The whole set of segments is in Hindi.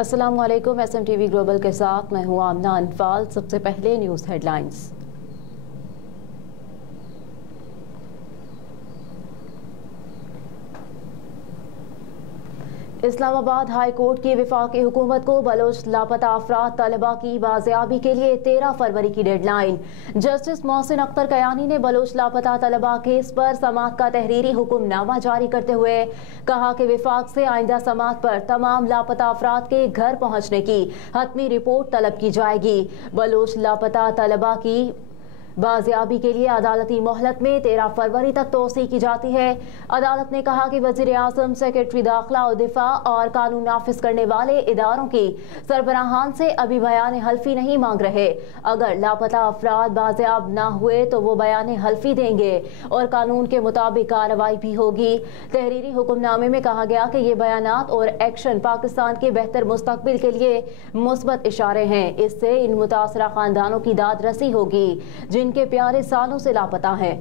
अस्सलामुअलैकुम। SMTV ग्लोबल के साथ मैं हूं आमना अनफाल। सबसे पहले news headlines. Islamabad high court की वफाकी हुकूमत को बलोच लापता अफराद तलबा की बाजियाबी के लिए 13 फरवरी की डेडलाइन। जस्टिस मोहसिन अख्तर कयानी ने बलोच लापता तलबा केस पर समाअत का तहरीरी हुक्मनामा जारी करते हुए कहा कि विफाक से आइंदा समाअत पर तमाम लापता अफराद के घर पहुँचने की हतमी रिपोर्ट तलब की जाएगी। बलोच लापता तलबा की बाजियाबी के लिए अदालती मोहलत में 13 फरवरी तक तोसी की जाती है। अदालत ने कहा कि वज़ीर आज़म, सेक्रेटरी दाखिला और दिफा और कानून नाफिज करने वाले इदारों की सरबराहान से अभी बयान हल्फी नहीं मांग रहे। अगर लापता अफराद बाजियाब ना हुए तो वो बयान हल्फी देंगे और कानून के मुताबिक कार्रवाई भी होगी। तहरीरी हुक्मनामे में कहा गया कि ये बयानात और एक्शन पाकिस्तान के बेहतर मुस्तकबिल के लिए मुस्बत इशारे हैं। इससे इन मुतासरा खानदानों की दाद रसी होगी जिनके प्यारे सालों से लापता हैं।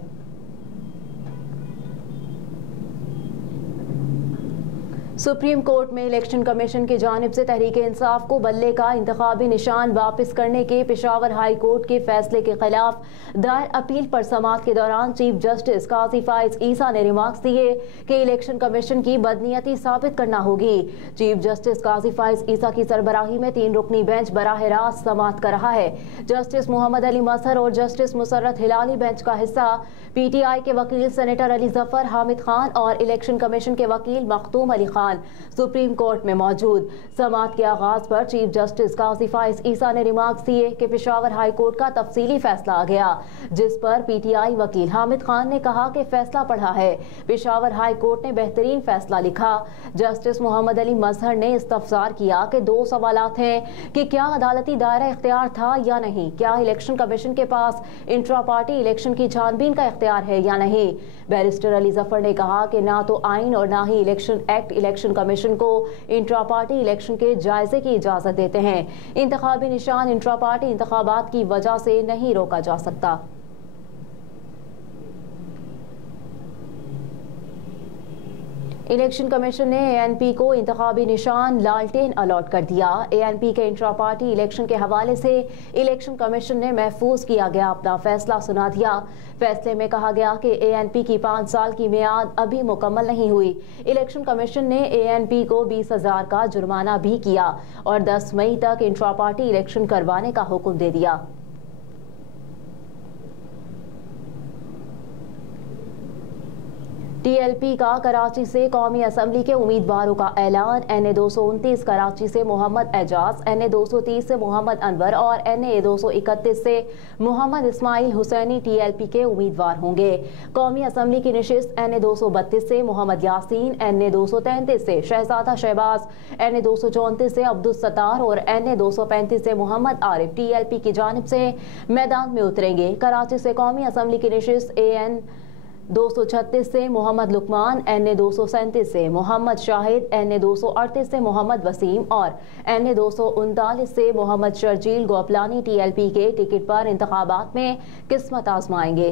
सुप्रीम कोर्ट में इलेक्शन कमीशन की जानिब से तहरीक इंसाफ को बल्ले का इंतखाबी निशान वापस करने के पेशावर हाई कोर्ट के फैसले के खिलाफ दायर अपील पर समाअत के दौरान चीफ जस्टिस काजी फाइज ईसा ने रिमार्क्स दिए कि इलेक्शन कमीशन की बदनीयती साबित करना होगी। चीफ जस्टिस काजी फाइज ईसा की सरबराही में 3 रुकनी बेंच बराह रास्त समाअत कर रहा है। जस्टिस मोहम्मद अली मजहर और जस्टिस मुसर्रत हिलाली बेंच का हिस्सा PTI के वकील सेनेटर अली जफर हामिद खान और इलेक्शन कमीशन के वकील मखदूम अली खान सुप्रीम कोर्ट में मौजूद। समाअत के आगाज पर चीफ जस्टिस काजी फाइज ईसा ने रिमार्क्स दिए कि पेशावर हाई कोर्ट का तफसीली फैसला आ गया, जिस पर PTI वकील हामिद खान ने कहा कि फैसला पढ़ा है। पेशावर हाई कोर्ट ने बेहतरीन फैसला लिखा। जस्टिस मोहम्मद अली मजहर ने इस्तफसार किया कि 2 सवालात हैं कि क्या अदालती दायरा इख्तियार था या नहीं, क्या इलेक्शन कमीशन के पास इंट्रा पार्टी इलेक्शन की छानबीन का इख्तियार है या नहीं। बैरिस्टर अली जफर ने कहा कि ना तो आइन और ना ही इलेक्शन एक्ट इलेक्शन कमीशन को इंट्रा पार्टी इलेक्शन के जायजे की इजाजत देते हैं। इंतखाबी निशान इंट्रा पार्टी इंतखाबात की वजह से नहीं रोका जा सकता। इलेक्शन कमीशन ने ANP को इंतखाबी निशान लालटेन अलॉट कर दिया। ANP के इंट्रा पार्टी इलेक्शन के हवाले से इलेक्शन कमीशन ने महफूज किया गया अपना फैसला सुना दिया। फैसले में कहा गया कि ANP की 5 साल की मियाद अभी मुकम्मल नहीं हुई। इलेक्शन कमीशन ने ANP को 20,000 का जुर्माना भी किया और 10 मई तक इंट्रा पार्टी इलेक्शन करवाने का हुक्म दे दिया। TLP का कराची से कौमी असम्बली के उम्मीदवारों का ऐलान। NA 229 कराची से मोहम्मद एजाज, NA 230 से मोहम्मद अनवर और NA 231 से मोहम्मद इस्माइल हुसैनी TLP के उम्मीदवार होंगे। कौमी असम्बली की नशिस्त NA 232 से मोहम्मद यासीन, NA 233 से शहजादा शहबाज, NA 234 से अब्दुल सत्तार और NA 235 से मोहम्मद आरिफ TLP की जानिब से मैदान में उतरेंगे। कराची से कौमी असम्बली की नशिस्त AN 236 से मोहम्मद लुकमान, NA 237 से मोहम्मद शाहिद, NA 238 से मोहम्मद वसीम और NA 239 से मोहम्मद शर्जील गोपलानी TLP के टिकट पर इंतखाबात में किस्मत आजमाएंगे।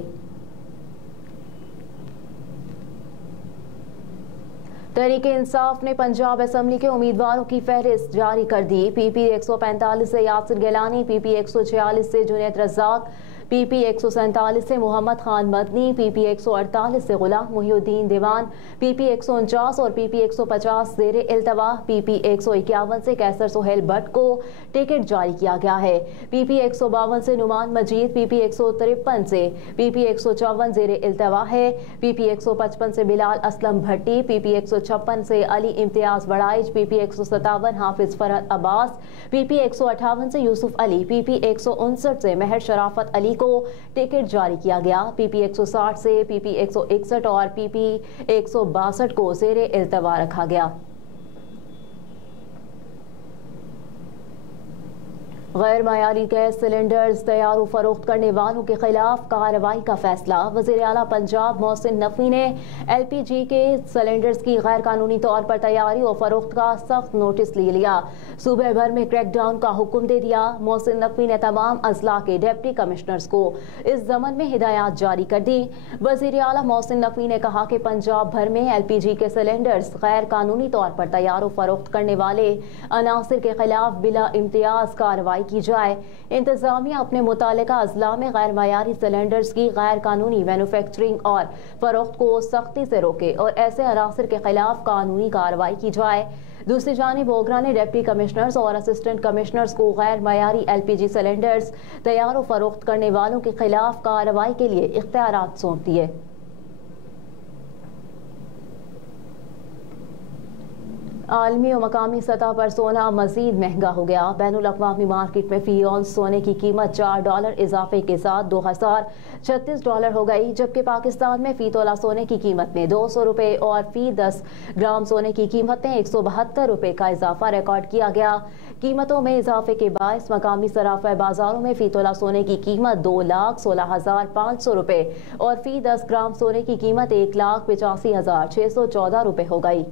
तहरीक इंसाफ ने पंजाब असम्बली के उम्मीदवारों की फहरिस्त जारी कर दी। PP 145 से यासिर गिलानी, PP 146 से जुनैद रज़ाक, PP 147 से मोहम्मद खान मदनी, PP 148 से गुलाम मुहिउद्दीन दीवान, PP 149 और PP 150 ज़ेरे इल्तवा, PP 151 से कैसर सुहेल भट्ट को टिकट जारी किया गया है। PP 152 से नुमान मजीद, PP 153 से PP 154 ज़ेरे इल्तवा है। PP 155 से बिलाल असलम भट्टी, PP 156 से अली इम्तियाज बड़ाइच, PP 157 हाफिज फरहत अब्बास, PP 158 से यूसुफ अली, PP 159 से महर शराफत अली को टिकट जारी किया गया। PP 160 से PP 161 और PP 162 को ज़ेरे इल्तवा रखा गया। गैर मायारी गैस सिलेंडर्स तैयार फरोख्त करने वालों के खिलाफ कार्रवाई का फैसला। वज़ीर आला पंजाब मोहसिन नकवी ने LPG के सिलेंडर्स की गैर कानूनी तौर पर तैयारी और फरोख्त का सख्त नोटिस ले लिया। सूबे भर में क्रैकडाउन का हुक्म दे दिया। मोहसिन नकवी ने तमाम अजला के डिप्टी कमिश्नर्स को इस ज़मन में हिदायत जारी कर दी। वज़ीर आला मोहसिन नकवी ने कहा कि पंजाब भर में LPG के सिलेंडर्स गैर कानूनी तौर पर तैयार और फरोख्त करने वाले अनासिर के खिलाफ बिला इम्तियाज कार्रवाई की जाए। इंतजामिया अपने मुतालिका अजला में गैर मायारी सिलेंडर्स की गैर कानूनी मैन्युफैक्चरिंग और फरोख्त को सख्ती से रोके और ऐसे अनासिर के खिलाफ कानूनी कार्रवाई की जाए। दूसरी जानिब ओगरा ने डिप्टी कमिश्नर्स और असिस्टेंट कमिश्नर्स को गैर मायारी LPG सिलेंडर्स तैयार और फरोख्त करने वालों के खिलाफ कार्रवाई के लिए इख्तियारात सौंप दिए। आलमी और मकामी सतह पर सोना मजीद महंगा हो गया। बैनुल अक़वामी मार्केट में फी औंस सोने की कीमत $4 इजाफे के साथ $2036 हो गई, जबकि पाकिस्तान में फी तोला सोने की कीमत में $200 और फी 10 ग्राम सोने की कीमत में $172 का इजाफा रिकॉर्ड किया गया। कीमतों में इजाफे के बायस मकामी सराफा बाजारों में फी तोला सोने की कीमत $2,16,500 और फी 10 ग्राम सोने की कीमत $1,85,614 हो गई।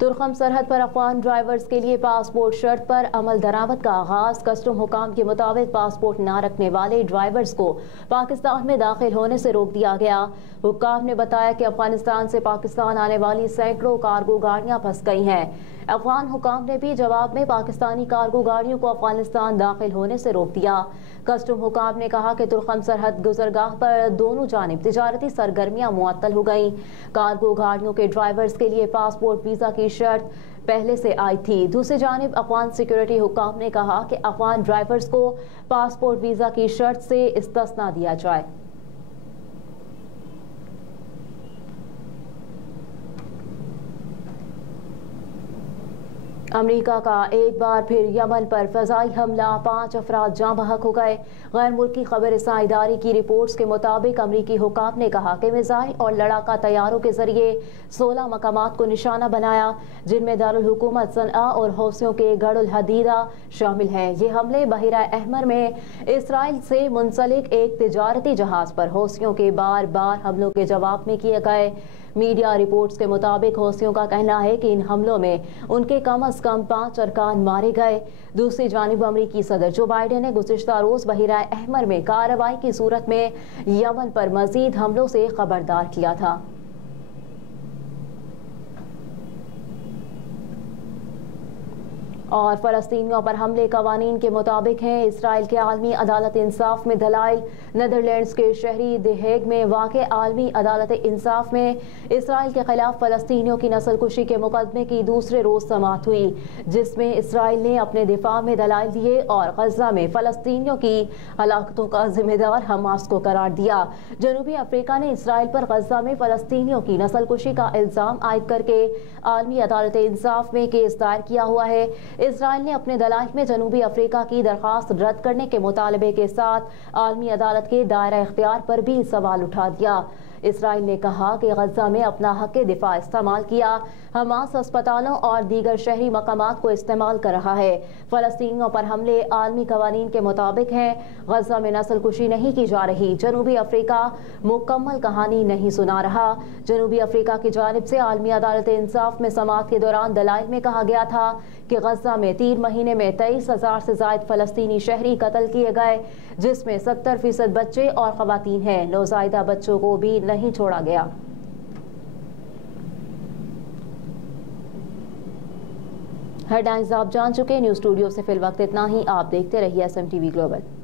तुर्खम सरहद पर अफगान ड्राइवर्स के लिए पासपोर्ट शर्त पर अमल दरामद का आगाज। कस्टम हुकाम के मुताबिक पासपोर्ट न रखने वाले ड्राइवर्स को पाकिस्तान में दाखिल होने से रोक दिया गया। हुकाम ने बताया कि अफगानिस्तान से पाकिस्तान आने वाली सैकड़ों कार्गो गाड़ियां फंस गई हैं। अफगान हुकाम ने भी जवाब में पाकिस्तानी कार्गो गाड़ियों को अफगानिस्तान दाखिल होने से रोक दिया। कस्टम हुकाम ने कहा कि तुर्खम सरहद गुजरगाह पर दोनों जानिब तिजारती सरगर्मियां मुअत्तल हो गईं। कार्गो गाड़ियों के ड्राइवर्स के लिए पासपोर्ट वीजा की शर्त पहले से आई थी। दूसरी जानिब अफगान सिक्योरिटी हुकाम ने कहा कि अफगान ड्राइवर्स को पासपोर्ट वीजा की शर्त से इस्तिस्ना दिया जाए। अमेरिका का एक बार फिर यमन पर फजाई हमला, 5 अफराद जाँ बहक हो गए। गैर मुल्की खबर-ए-रसां इदारे की रिपोर्ट्स के मुताबिक अमरीकी हुकाम ने कहा कि मिसाइल और लड़ाका तैयारों के जरिए 16 मकामात को निशाना बनाया, जिनमें दारुल हुकूमत सनआ और हौसियों के गढ़ुल हदीदा शामिल हैं। ये हमले बहिरा अहमर में इसराइल से मुंसलिक एक तिजारती जहाज पर हौसियों के बार बार हमलों के जवाब में किए गए। मीडिया रिपोर्ट्स के मुताबिक हौसियों का कहना है कि इन हमलों में उनके कम अज कम 5 अरकान मारे गए। दूसरी जानिब अमरीकी सदर जो बाइडेन ने गुज़िश्ता रोज बहिरा अहमर में कार्रवाई की सूरत में यमन पर मजीद हमलों से खबरदार किया था। और फ़लस्तीनियों पर हमले कवानीन के मुताबिक हैं। इसराइल के आलमी अदालत इंसाफ में दलाइल। नीदरलैंड्स के शहरी द हेग में वाक़े आलमी अदालत इंसाफ में इसराइल के खिलाफ फ़लस्तीनियों की नस्लकुशी के मुकदमे की दूसरे रोज़ समाअत हुई, जिसमें इसराइल ने अपने दिफा में दलाइल दिए और गज़ा में फ़लस्तीनियों की हलाकतों का जिम्मेदार हमास को करार दिया। जनूबी अफ्रीका ने इसराइल पर गज़ा में फ़लस्तीनियों की नस्लकुशी का इल्ज़ाम आयद करके आलमी अदालत इंसाफ में केस दायर किया हुआ है। इसराइल ने अपने दलाइल में जनूबी अफ्रीका की दरख्वास्त रद्द करने के मुतालबे के साथ आलमी अदालत के दायरा इख्तियार पर भी सवाल उठा दिया। इसराइल ने कहा कि गज़ा में अपना हक़ दिफा इस्तेमाल किया, हमास अस्पतालों और दीगर शहरी मकामात को इस्तेमाल कर रहा है। फ़लस्तीनियों पर हमले आलमी कवानीन के मुताबिक हैं। गज़ा में नस्लकुशी नहीं की जा रही। जनूबी अफ्रीका मुकम्मल कहानी नहीं सुना रहा। जनूबी अफ्रीका की जानिब से आलमी अदालत इंसाफ में समाअत के दौरान दलाइल में कहा गया था कि गज़ा में 3 महीने में 23,000 से ज़ायद फ़लस्तीनी शहरी कत्ल किए गए, जिसमें 70% बच्चे और ख़वातीन हैं। नौज़ायदा बच्चों को भी नहीं छोड़ा गया। हेडलाइंस आप जान चुके। न्यूज़ स्टूडियो से फिल वक्त इतना ही। आप देखते रहिए SMTV ग्लोबल।